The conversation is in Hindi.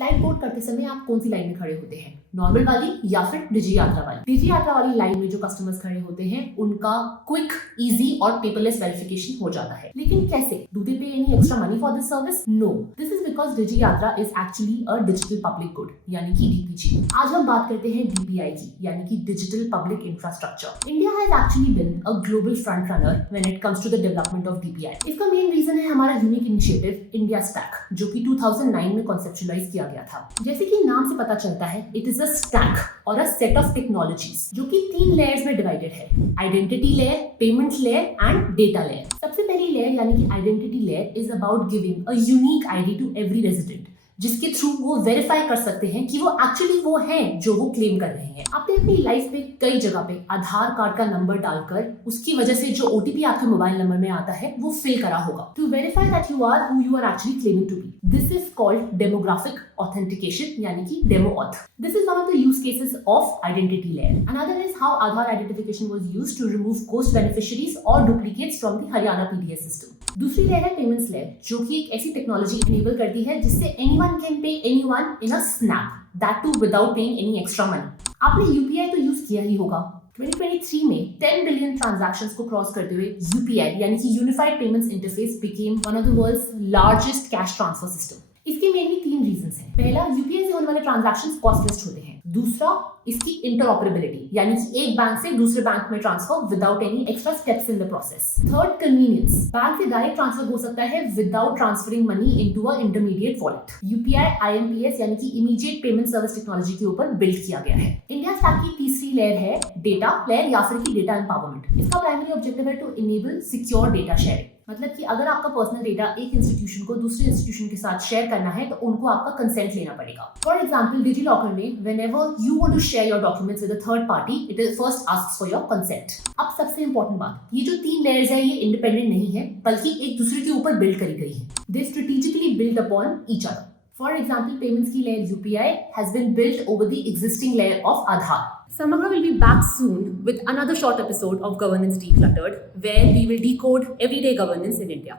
फ्लाइट बोर्ड करते समय आप कौन सी लाइन में खड़े होते हैं, नॉर्मल वाली या फिर डिजी यात्रा वाली? डिजी यात्रा वाली लाइन में जो कस्टमर्स खड़े होते हैं उनका क्विक, इजी और पेपरलेस वेरिफिकेशन हो जाता है। लेकिन कैसे? Do they pay any extra money for this service? No, this is because Digi Yatra is actually a digital public good यानी कि डीपीजी। आज हम बात करते हैं डीपीआई की यानी कि digital public infrastructure. India has actually been a global front runner when it comes to the development of DPI. इसका मेन रीजन है हमारा यूनिक इनिशिएटिव इंडिया स्टैक, जो कि 2009 में कॉन्सेप्चुअलाइज किया गया था। जैसे कि नाम से पता चलता है, इट इज अ स्टैक और अ सेट ऑफ टेक्नोलॉजीज जो कि 3 लेयर्स में डिवाइडेड है: identity layer, payment layer and data layer. सबसे पहली लेयर यानी कि identity layer is about giving a unique ID to every resident, जिसके थ्रू वो वेरीफाई कर सकते हैं कि वो एक्चुअली वो हैं जो वो क्लेम कर रहे हैं। आपने अपनी लाइफ में कई जगह पे आधार कार्ड का नंबर डालकर उसकी वजह से जो ओटीपी आपके मोबाइल नंबर में आता है वो फिल करा होगा to verify that you are who you are actually claiming to be. This is called demographic authentication यानी कि demo auth. This is one of the use cases of identity layer. Another is how Aadhaar identification was used to remove ghost beneficiaries और duplicates from the Haryana PDS system. दूसरी लेयर है पेमेंट्स लेयर, जो कि एक ऐसी टेक्नोलॉजी इनेबल करती है जिससे एनीवन कैन पे anyone in a snap, that too without paying any extra money. आपने यूपीआई तो यूज किया ही होगा। 2023 में 10 बिलियन ट्रांजैक्शंस को क्रॉस करते हुए यूपीआई यानी कि unified payments interface became one of the world's largest cash transfer system. इसके मेनली 3 रीजंस हैं। पहला, यूपीआई से होने वाले ट्रांजैक्शंस कॉस्टलेस होते हैं। दूसरा, इसकी इंटरऑपरेबिलिटी यानी कि एक बैंक से दूसरे बैंक में transfer without any extra steps in the process. Third, convenience, bank से डायरेक्ट ट्रांसफर हो सकता है without transferring money into a intermediate wallet. UPI IMPS यानी कि इमीडिएट पेमेंट सर्विस टेक्नोलॉजी के ऊपर बिल्ड किया गया है। इंडिया स्टैक की तीसरी लेयर है डेटा लेयर या फिर की डेटा एम्पावरमेंट। इसका प्राइमरी ऑब्जेक्टिव है to enable secure data sharing. मतलब कि अगर आपका पर्सनल डेटा एक इंस्टीट्यूशन को दूसरे इंस्टीट्यूशन के साथ शेयर करना है तो उनको आपका कंसेंट लेना पड़ेगा। फॉर एग्जांपल, डिजी लॉकर में whenever you want to share your documents with a third party, it is first asks for your consent. अब सबसे इंपॉर्टेंट बात, ये जो 3 लेयर्स है ये इंडिपेंडेंट नहीं है बल्कि एक दूसरे के ऊपर बिल्ड करी गई है। They strategically build upon each other. For example, payments की layer UPI has been built over the existing layer of Aadhaar. Samagra will be back soon with another short episode of Governance Decluttered, where we will decode everyday governance in India.